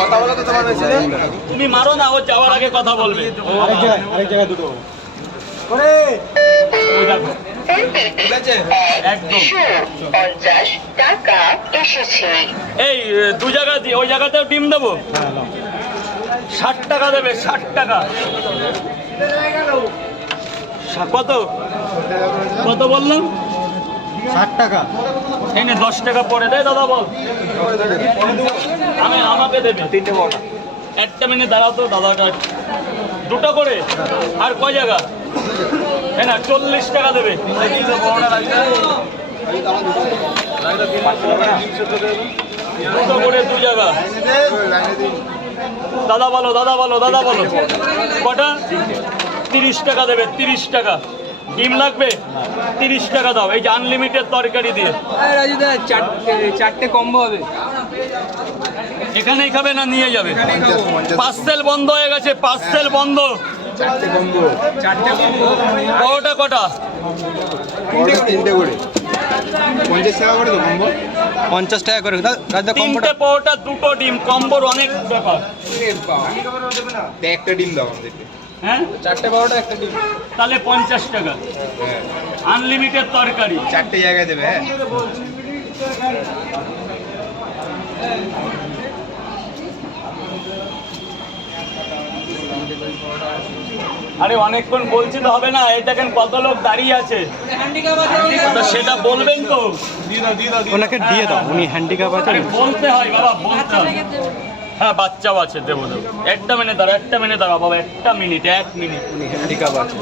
কথা বলো তো তোমার মেশিনে। তুমি মারো না, ও যাওয়ার আগে কথা বলবে। আরেক জায়গায় দুটো করে ওই দেখো ঠিক আছে একদম 50 টাকা এসেছে। এই দু জায়গা দিয়ে ওই জায়গাতেও ডিম দেবো। 60 টাকা দেবে, 60 টাকা। কত কত বললাম? 60 টাকা। এই নে 10 টাকা পরে দেয় দাদা, বল। আমাকে দেবে 3টে বড়। একটা মিনিট দাঁড়াও তো দাদাটা, দুটো করে। আর কয় জায়গা? হ্যাঁ না 40 টাকা দেবে। দুটো করে দু জায়গা। দাদা বলো দাদা বলো দাদা বলো কটা? 30 টাকা দেবে, 30 টাকা। ডিম লাগবে 30 টাকা দাও। এই যে আনলিমিটেড তরকারি দিয়ে। রাজুদা চারটে কম্বো হবে। এখানেই খাবে না নিয়ে যাবে? পার্সেল বন্ধ হয়ে গেছে, পার্সেল বন্ধ। চারটে কম্বো বড়টা কটা? 3টে করে 50 টাকা করে তো কম্বো। 50 টাকা করে রাজদা তিনটে পরোটা, দুটো ডিম, কম্বোর অনেক ব্যাপার। একটা ডিম দাও আমাদেরকে। হ্যাঁ চারটে বারোটা একটা ডিম। তাহলে 50 টাকা হ্যাঁ আনলিমিটেড তরকারি। 4টে জায়গায় দেবে। হ্যাঁ আরে অনেকক্ষণ বলছি তো হবে না। এই দেখেন কত লোক দাঁড়িয়ে আছে, তো সেটা বলবেন তো। ওনাকে দিয়ে দাও, উনি হ্যান্ডিক্যাপ আছে। আরে বলতে হয় বাবা, বলতে হয়। হ্যাঁ বাচ্চাও আছে, দেবো দেবো। একটা মিনিট দাঁড়া, একটা মিনিট দাঁড়া বাবা, একটা মিনিট, 1 মিনিট। উনি হ্যান্ডিক্যাপ আছে।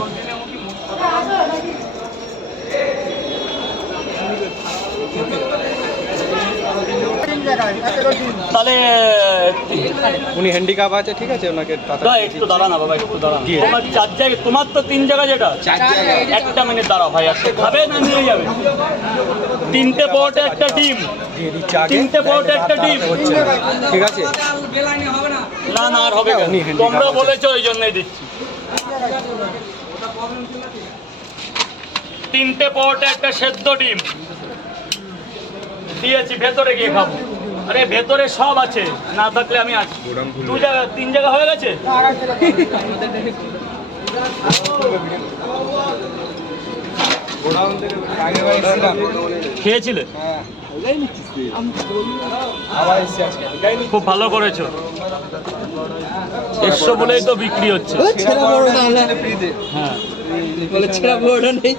তাহলে উনি হ্যান্ডিক্যাপ আছে, ঠিক আছে, ওনাকে একটু দাঁড়া না বাবা, একটু দাঁড়া। দিয়ে। তোমার 4 জায়গা, তোমার তো 3 জায়গা যেটা। 4 জায়গায় একটা মিনিট দাঁড়াও ভাই, একটা খাবে না নিয়ে যাবে? 3টে পরোটা, একটা ডিম। দিয়ে দিচ্ছি আগে। 3টে পরোটা, একটা ডিম। হচ্ছে না। ঠিক আছে, না না আর হবে কেন? উনি handicap তোমরা আছে। বলেছো ওই জন্যই দিচ্ছি। 3টে পরোটা, একটা সেদ্ধ ডিম দিয়েছি। ভেতরে গিয়ে খাবো। আরে ভেতরে সব আছে, না থাকলে আমি আছি। 2 জায়গা 3 জায়গা হয়ে গেছে। খেয়েছিলে? খুব ভালো করেছো, এসছো বলেই তো বিক্রি হচ্ছে। হ্যাঁ বলে ছেঁড়া বড়টা নেই।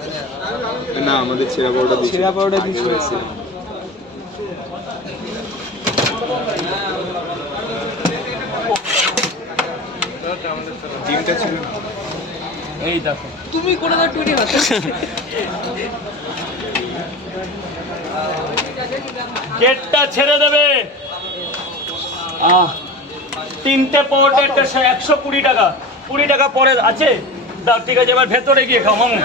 না আমাদের ছেঁড়া বড়টা দিচ্ছে। ছেঁড়া বড়টা দিচ্ছে। ডিমটা ছিল না। এই দেখো তুমি করে দাও টুটি হাতে। গেটটা ছেড়ে দেবে। 3টে পরোটা, একটা 120 টাকা। 20 টাকা পরে আছে। দাও ঠিক আছে, এবার ভেতরে গিয়ে খাও মামু।